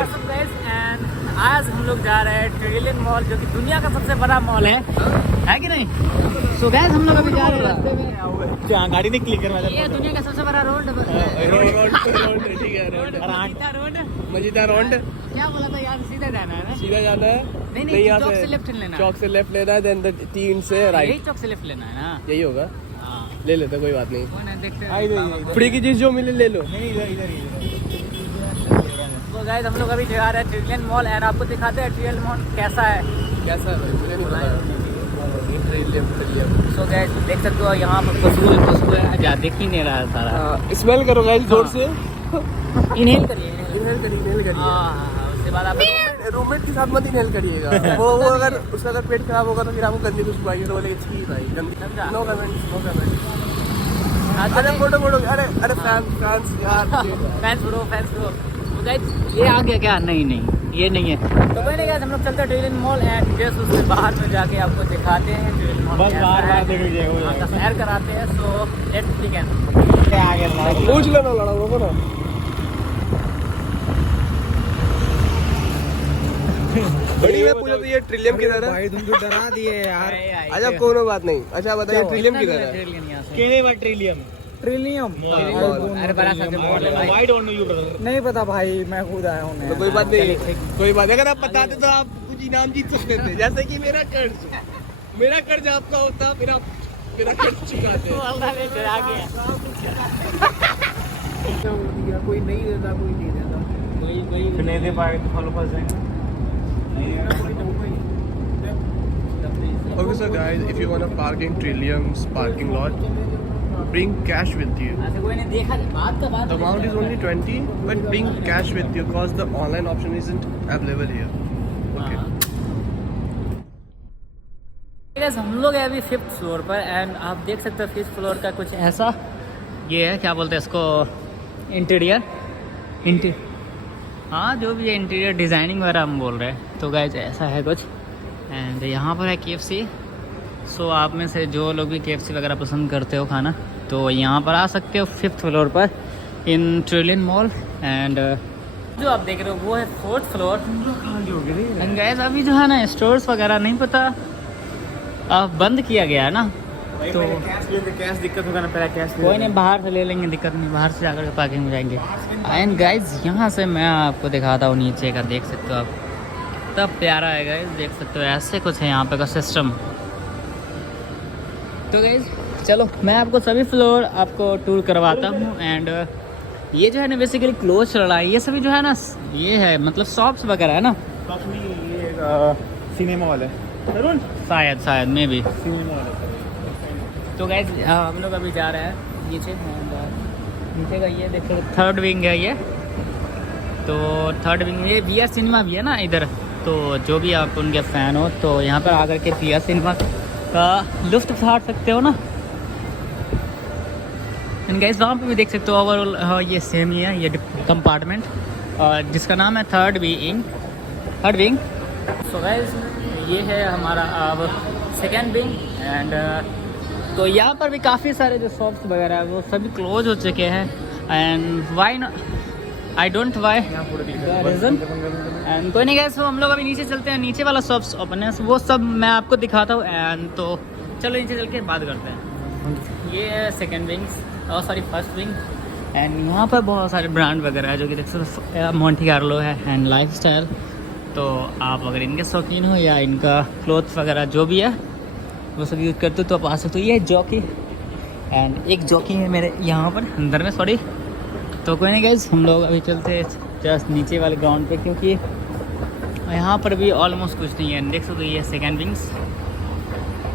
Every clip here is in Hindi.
एंड आज हम लोग जा रहे हैं ट्रिलियन मॉल, जो कि दुनिया का सबसे बड़ा मॉल है कि नहीं? सो गाइस हम लोग अभी जा रहे हैं रास्ते में। जहाँ गाड़ी नहीं क्लिक करवा ये दुनिया का सबसे बड़ा रोड ठीक है रोड मजीदा रोड क्या बोला था यार? सीधा जाना है ना? सीधा जाना है। नहीं यहाँ चौक से लेफ्ट लेना है। चौक से लेफ्ट लेना है, देन 3 से राइट। यही चौक से लेफ्ट लेना है ना? यही होगा। हाँ ले लेते कोई बात नहीं। वो ना देखते हैं। फ्री की चीज जो मिले ले लो। तो गाइस हम लोग अभी जा रहे हैं ट्रिलियन मॉल एंड आपको दिखाते हैं ट्रिलियन मॉल कैसा है। कैसा है भाई? मुझे नहीं पता। सो गाइस देख सकते हो यहाँ पर खुशबू है, जा दिख ही नहीं रहा है सारा। स्मेल करो गाइस जोर से। इनहेल करिए इनहेल करिए। उसके बाद आप रूममेट के साथ मत इनहेल करिएगा। वो अगर उसका अगर पेट खराब होगा तो फिर आपको गंदी खुशबू आएगी तो बोलेगा छी भाई गंदी। No comment. अरे फोटो अरे फैंस यार फैंस ब्रो तो गाइस ये आ गया क्या? नहीं ये नहीं है। तो मैंने कहा हम लोग चलते हैं ट्रिलियन मॉल एंड जस्ट उसके बाहर में जाके आपको दिखाते हैं ट्रिलियन मॉल। बस बाहर सैर कराते हैं। So let's begin. पूछ लेना लड़ा वो ना। बड़ी में पूछा तो ये ट्रिलियम किधर है? भाई तुम तो डरा दिए यार। अच्छा कोनो बात नहीं। अच्छा बताइए ट्रिलियम किधर है? ट्रिलियम ट्रिलियम अरे बड़ा सा मॉल है भाई। नहीं पता भाई, मैं खुद आया हूँ तो कोई बात नहीं, कोई बात। अगर आप बताते तो आप कुछ इनाम जीत सकते थे, जैसे कि मेरा कर्ज आपका होता, मेरा कर्ज चुकाते। कोई नहीं देता, कोई नहीं देता, फिर नहीं दे पाए तो फॉलो कर जाएंगे। Okay, so guys, if you want to park in Trillium's parking lot, bring cash with you. ऐसे कोई नहीं देखा बात का बात। The amount is only 20, but bring cash with you because the online option isn't available here. Okay. Guys, हम लोग हैं अभी 5th फ्लोर पर एंड आप देख सकते हो 5th फ्लोर का कुछ ऐसा ये है, क्या बोलते हैं इसको, इंटीरियर हाँ जो भी है इंटीरियर डिज़ाइनिंग वगैरह हम बोल रहे हैं। तो गाइस ऐसा है कुछ एंड यहाँ पर है KFC। सो आप में से जो लोग भी KFC वगैरह पसंद करते हो खाना, तो यहाँ पर आ सकते हो 5th फ्लोर पर इन ट्रिलियन मॉल। एंड जो आप देख रहे हो वो है 4th फ्लोर। एंड गाइस अभी जो है ना स्टोर्स वगैरह नहीं पता बंद किया गया है ना, तो कैश दिक्कत होगा ना, पहले कैश कोई नहीं बाहर से ले लेंगे, दिक्कत नहीं, बाहर से जाकर के पार्किंग में जाएंगे। एंड गाइस यहाँ से मैं आपको दिखाता हूँ नीचे का, देख सकते हो आप कितना प्यारा है गाइस, देख सकते हो ऐसे कुछ है यहाँ पे का सिस्टम। तो गाइस चलो मैं आपको सभी फ्लोर आपको टूर करवाता हूँ। एंड ये जो है ना बेसिकली क्लोज चल रहा है, ये सभी जो है ना ये है मतलब शॉप्स वगैरह है ना, सिनेमा हॉल है शायद मे भी। सिनेमा हॉल है। तो गाइस हम लोग अभी जा रहे हैं नीचे नीचे का, ये देखो 3rd विंग है ये। तो 3rd विंग ये VR सिनेमा भी है ना इधर, तो जो भी आप उनके फ़ैन हो तो यहाँ पर आकर के VR सिनेमा का लुत्फ़ उठा सकते हो ना। एंड गाइस वहाँ पे भी देख सकते हो ओवरऑल ये सेम ही है, ये कंपार्टमेंट जिसका नाम है 3rd विंग। सो गाइस ये है हमारा अब 2nd विंग। एंड तो यहाँ पर भी काफ़ी सारे जो शॉप्स वगैरह है वो सभी क्लोज हो चुके हैं। And why I don't why reason. And कोई नहीं गए, सो हम लोग अभी नीचे चलते हैं, नीचे वाला शॉप्स ओपन है वो सब मैं आपको दिखाता हूँ। एंड तो चलो नीचे चल के बात करते हैं। ये है 2nd विंग्स और सॉरी 1st विंग। एंड यहाँ पर बहुत सारे ब्रांड वगैरह है जो कि देख सकते हो, मोंटी कार्लो है एंड लाइफ स्टाइल। तो आप अगर इनके शौकीन हो या इनका क्लोथ्स वगैरह जो भी है वो सब यूज़ करते हो तो आप आ सकते हो। ये है जॉकी एंड एक जॉकी है मेरे यहाँ पर अंदर में, सॉरी। तो कोई नहीं गाइस हम लोग अभी चलते हैं जस्ट नीचे वाले ग्राउंड पे, क्योंकि यहाँ पर भी ऑलमोस्ट कुछ नहीं है। देख सकते हो ये 2nd विंग्स।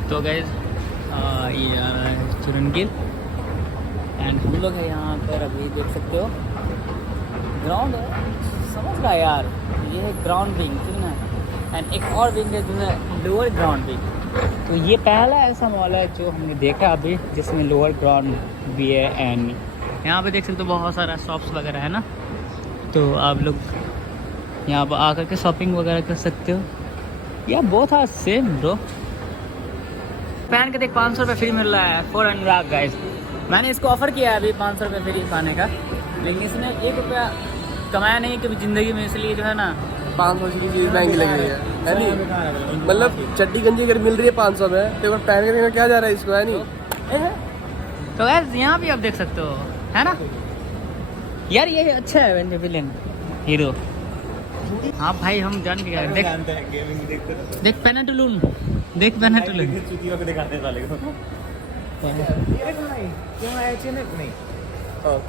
तो गाइस ये आ रहा है चुरनगिल एंड हम लोग है यहाँ पर अभी देख सकते हो ग्राउंड है, समझ रहा है यार, ये है ग्राउंड विंग ठीक है। एंड एक और विंग है जो है लोअर ग्राउंड विंग। तो ये पहला ऐसा मॉल है जो हमने देखा अभी जिसमें लोअर ग्राउंड भी है। एंड यहाँ पे देख सकते हो बहुत सारा शॉप्स वगैरह है ना, तो आप लोग यहाँ पर आकर के शॉपिंग वगैरह कर सकते हो। या बहुत था सेम ब्रो, पहन के देख 500 रुपये फ्री मिल रहा है फॉर अनुराग गाइस। मैंने इसको ऑफ़र किया है अभी 500 रुपये फ्री पाने का, लेकिन इसने 1 रुपया कमाया नहीं कभी ज़िंदगी में, इसलिए जो है ना 500 की चीज़ महंगी लग रही है नहीं? मतलब चड्डी गंजी अगर मिल रही है 500 में तो पहन के क्या जा रहा है इसको, है नहीं? तो गैस यहाँ भी आप देख सकते हो, है ना यार, ये अच्छा है विलेन हीरो। हाँ भाई हम जान के गए। देख पेनाटुलून, देख पेनाटुलून।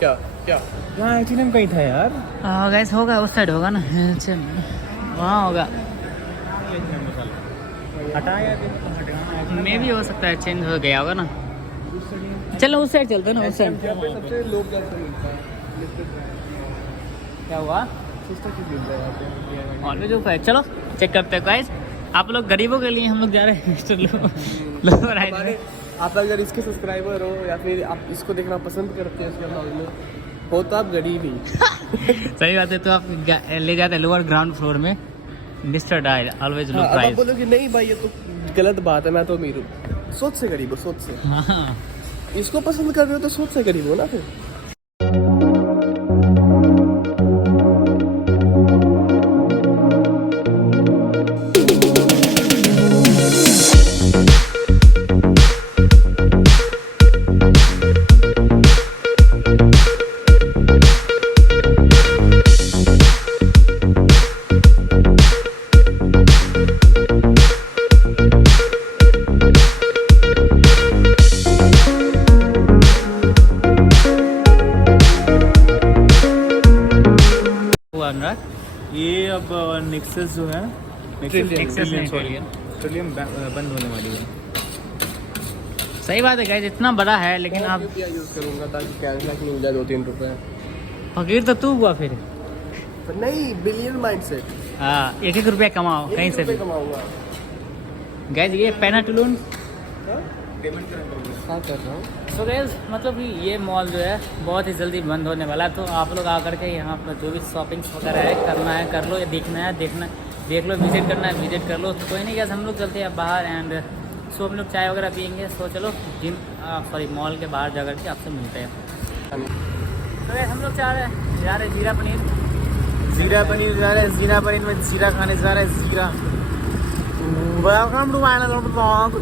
क्या क्या यहाँ H&M कहीं था यार। हाँ गैस होगा, उस साइड होगा ना, वहाँ होगा। हटाया मे भी हो सकता है चेंज हो गया होगा ना। चलो उस साइड चलते हैं ना, उस साइड। सबसे लो प्राइस पे मिलता है। क्या हुआ? सस्ता चीज़ मिलता है यहाँ पे। ऑलवेज ऑफ है। चलो चेक करते हैं गाइस। आप लोग गरीबों के लिए, हम लोग जा रहे हैं मिस्टर लो हमारे आप अगर इसके सब्सक्राइबर हो या फिर आप इसको देखना पसंद करते हैं इसके ब्लॉग में, हो तो आप गरीब ही। सही बात है। तो आप ले जाते हैं लोअर ग्राउंड फ्लोर में, मिस्टर डायल ऑलवेज लो अब आप प्राइस। बोलोगे नहीं भाई ये तो गलत बात है, मैं तो अमीर हूँ। सोच से गरीब हो, सोच से। हाँ इसको पसंद कर रहे हो तो सोच से गरीब हो ना फिर। हुआ अनुराग। ये अब नेक्सस जो है, ट्रिलियम बंद होने वाली है। सही बात है गाइस, इतना बड़ा है लेकिन आप रुपया यूज़ करूँगा ताकि कैशबैक मिल जाए 2-3 रुपए। फकीर तो तू हुआ फिर। नहीं, बिलियन माइंडसेट। हाँ, एक एक रुपया कमाओ कहीं से भी। कमाऊंगा। गाइस ये पेनाटुलून। हाँ कर रहा हूँ। सो गाइस मतलब कि ये मॉल जो है बहुत ही जल्दी बंद होने वाला है। तो आप लोग आकर के यहाँ पर जो भी शॉपिंग्स वगैरह है करना है कर लो, या देखना है देखना देख लो, विजिट करना है विजिट कर लो। तो कोई नहीं गैस, हम लोग चलते हैं बाहर एंड सो हम लोग चाय वगैरह पियेंगे। सो चलो जिम सॉरी मॉल के बाहर जा के आपसे मिलते हैं। तो गाइस हम लोग जा रहे हैं जीरा पनीर। जीरा पनीर जा रहा है, जीरा पनीर में जीरा खाने जा रहा है, जीरा। Welcome to my blog.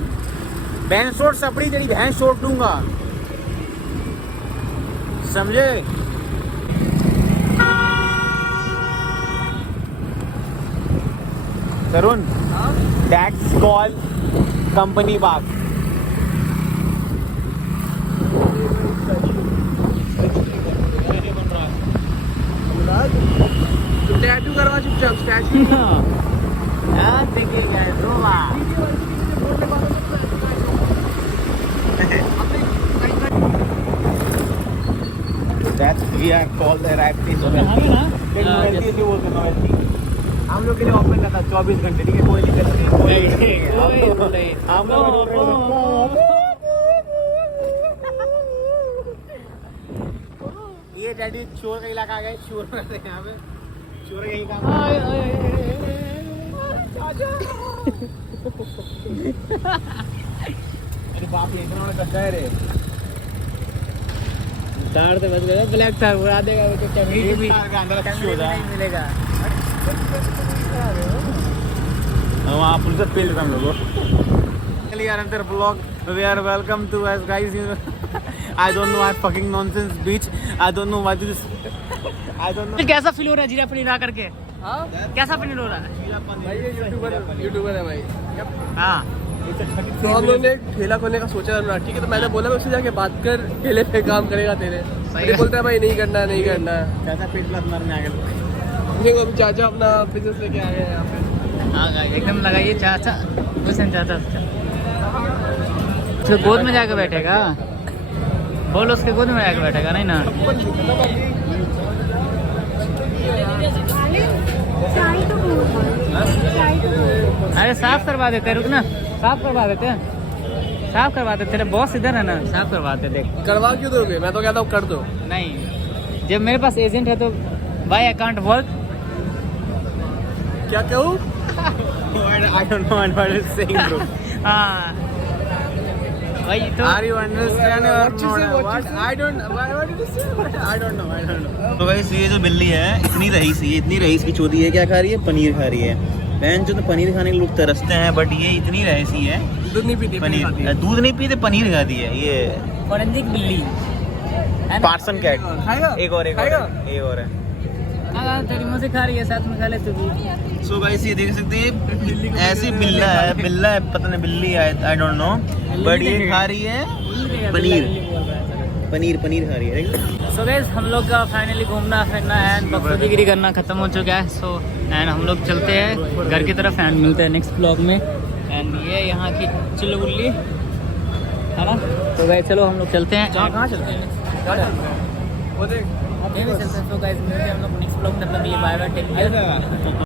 भैंस शोट सपड़ी तेरी भैंस शोट दूंगा, समझे? तरुण, दैट्स कॉल कंपनी बाग। टैटू करवा चुपचाप स्टैचू। यार देखिएगा Roma. That's we are called the right place. हम लोग के लिए ओपन रहता 24 घंटे, ठीक है? कोई दिक्कत नहीं। हम ये डैडी चोर का इलाका आ गया, चोर रहते हैं यहाँ पे, चोर यही काम। अरे बाप रे, इतना बड़ा गड्ढा है रे। तार तो बच गया, ब्लैक तार उड़ा देगा वो तो कभी भी नहीं मिलेगा। वहाँ पुलिस फील्ड में हम लोग चलिए यार अंदर blog. We are welcome to us guys. I don't know, I fucking nonsense beach. I don't know what this, I don't know. कैसा फील हो रहा है जीरा पनीर आ करके? हाँ कैसा फील हो रहा है? भाई ये यूट्यूबर है भाई। हाँ तो हम लोगों ने ठेला खोलने का सोचा था, ठीक है? तो मैंने बोला मैं उससे जाके बात कर, ठेले पे काम करेगा तेरे। सही ये बोलता है भाई नहीं करना नहीं करना। कैसा पेट प्लस मारने आ गए। देखो अभी चाचा अपना बिजनेस लेके आ गए हैं यहाँ पे। हाँ गाइस एकदम लगाइए चाचा, हुसैन चाचा। उसके गोद में जाके बैठेगा, बोल उसके गोद में जाके बैठेगा नहीं ना? अरे साफ करवा देते हैं, रुक ना, साफ करवा देते हैं, साफ करवा देते। तेरे बॉस इधर है ना, साफ करवाते। देख करवा क्यों दोगे? मैं तो कहता हूँ कर दो। नहीं, जब मेरे पास एजेंट है तो भाई आई कांट वर्क। क्या कहूँ? I don't know what is saying, bro. हाँ भाई तो Are you understand or not? What? I don't. What did you say? I don't know. I don't know. तो गाइस ये जो बिल्ली है इतनी रईस की चोदी है, क्या खा रही है? पनीर खा रही है। बहन जो तो पनीर खाने के लोग तरसते हैं, बट ये इतनी रईसी है, दूध नहीं पीती, पनीर दूध नहीं पीते, पनीर खाती है ये। फोरेंसिक बिल्ली पार्सन कैट। खाएगा? एक और है। हाँ तेरी मुँह से खा रही है, साथ में खा ले तू भी। सो गाइस ये देख सकते हैं ऐसी बिल्ला है पता नहीं बिल्ली है, आई डोंट नो, बट ये खा रही है पनीर खा रही है। सो गाइस हम लोग का फाइनली घूमना फिरना एंड बखूबीगिरी करना खत्म हो चुका है। सो एंड हम लोग चलते हैं घर की तरफ एंड मिलते हैं नेक्स्ट ब्लॉग में। एंड ये यहाँ की चिल्लगुल्ली है ना। तो गाइस चलो हम लोग चलते हैं। कहाँ चलते हैं? वो देख तो गाइस मिलते हैं हम लोग नेक्स्ट ब्लॉग में। तब तक के लिए बाय बाय, टेक केयर।